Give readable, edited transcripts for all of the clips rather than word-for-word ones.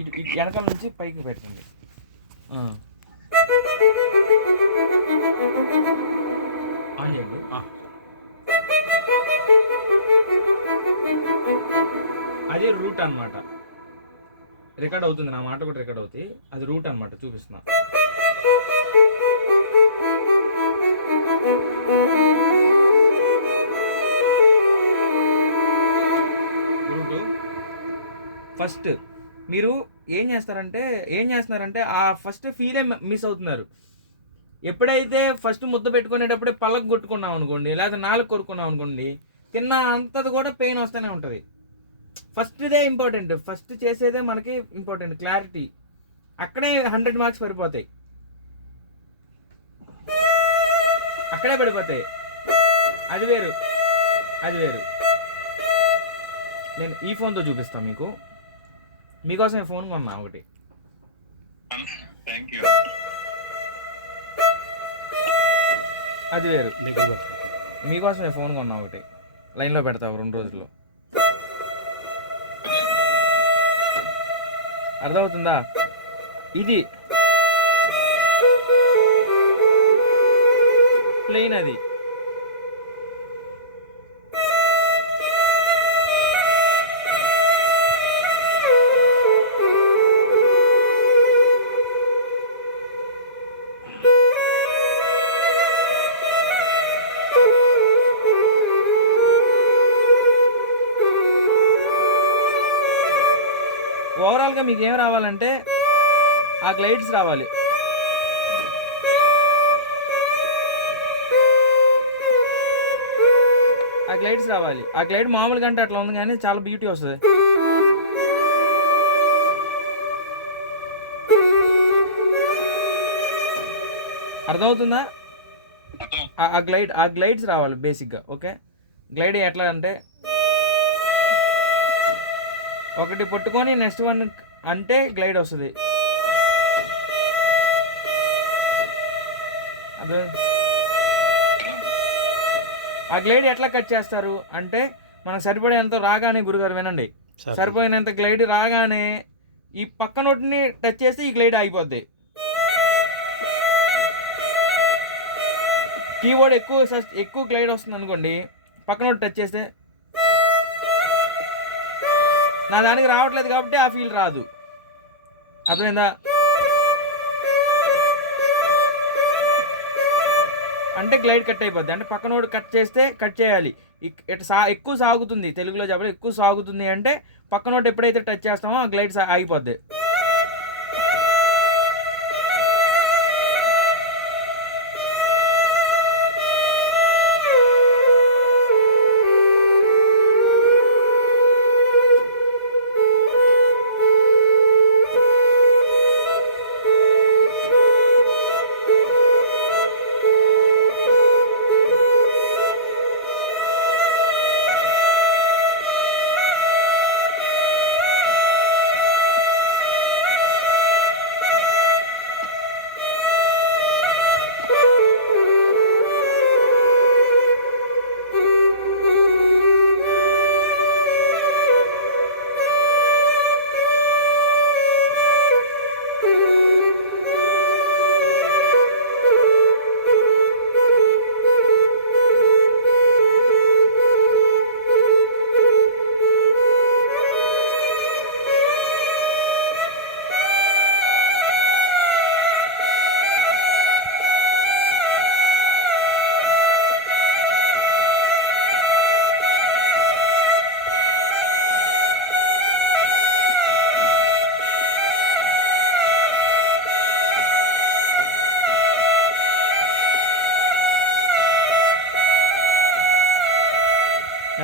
ఇటు ఇటు వెనకాల నుంచి పైకి పెట్టండి. ఆన్ చేయండి. అది రూట్ అనమాట. రికార్డ్ అవుతుంది, నా మాట కూడా రికార్డ్ అవుతుంది. అది రూట్ అనమాట, చూపిస్తున్నా. రూటు ఫస్ట్ మీరు ఏం చేస్తున్నారంటే ఆ ఫస్ట్ ఫీలే మిస్ అవుతున్నారు. ఎప్పుడైతే ఫస్ట్ ముద్ద పెట్టుకునేటప్పుడే పళ్ళకు కొట్టుకున్నాం అనుకోండి, లేదా నాలుగు కొరుకున్నాం అనుకోండి, తిన్న అంతది కూడా పెయిన్ వస్తూనే ఉంటుంది. ఫస్ట్దే ఇంపార్టెంట్, ఫస్ట్ చేసేదే మనకి ఇంపార్టెంట్. క్లారిటీ అక్కడే 100 మార్క్స్ పడిపోతాయి, అక్కడే పడిపోతాయి. అది వేరు. నేను ఈ ఫోన్తో చూపిస్తాను మీకోసం ఫోన్ కొన్నా ఒకటి. అది వేరు. మీకోసమే ఫోన్ కొన్నా ఒకటి, లైన్లో పెడతావు 2 రోజుల్లో. అర్థమవుతుందా? ఇది ప్లెయిన్, అది ఓవరాల్గా మీకు ఏం రావాలంటే ఆ గ్లైడ్స్ రావాలి. ఆ గ్లైడ్ మామూలుగా అంటే అట్లా ఉంది, కానీ చాలా బ్యూటీ వస్తుంది. అర్థమవుతుందా? ఆ గ్లైడ్స్ రావాలి బేసిక్గా. ఓకే, గ్లైడ్ ఎట్లా అంటే ఒకటి పట్టుకొని నెక్స్ట్ వన్ అంటే గ్లైడ్ వస్తుంది. అదే ఆ గ్లైడ్ ఎట్లా కట్ చేస్తారు అంటే, మనకు సరిపడేంత రాగానే, గురుగారు వినండి, సరిపోయినంత గ్లైడ్ రాగానే ఈ పక్క నోటిని టచ్ చేస్తే ఈ గ్లైడ్ ఆగిపోద్ది. కీబోర్డ్ ఎక్కువ గ్లైడ్ వస్తుంది అనుకోండి, పక్క నోటి టచ్ చేస్తే నా దానికి రావట్లేదు కాబట్టి ఆ ఫీల్ రాదు. అర్థమైందా? అంటే గ్లైడ్ కట్ అయిపోద్ది. అంటే పక్కనోడు కట్ చేస్తే కట్ చేయాలి. ఎక్కువ సాగుతుంది, తెలుగులో చెప్పాలి, ఎక్కువ సాగుతుంది అంటే పక్కనోడు ఎప్పుడైతే టచ్ చేస్తామో ఆ గ్లైడ్ ఆగిపోద్ది.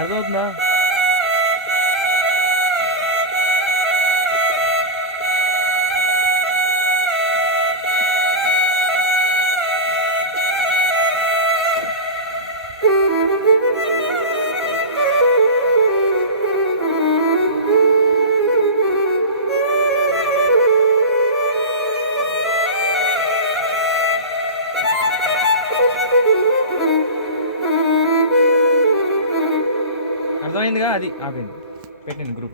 అర్థమవుతుందా? అర్థమైందిగా? అది ఆపండి, పెట్టండి గ్రూప్లో.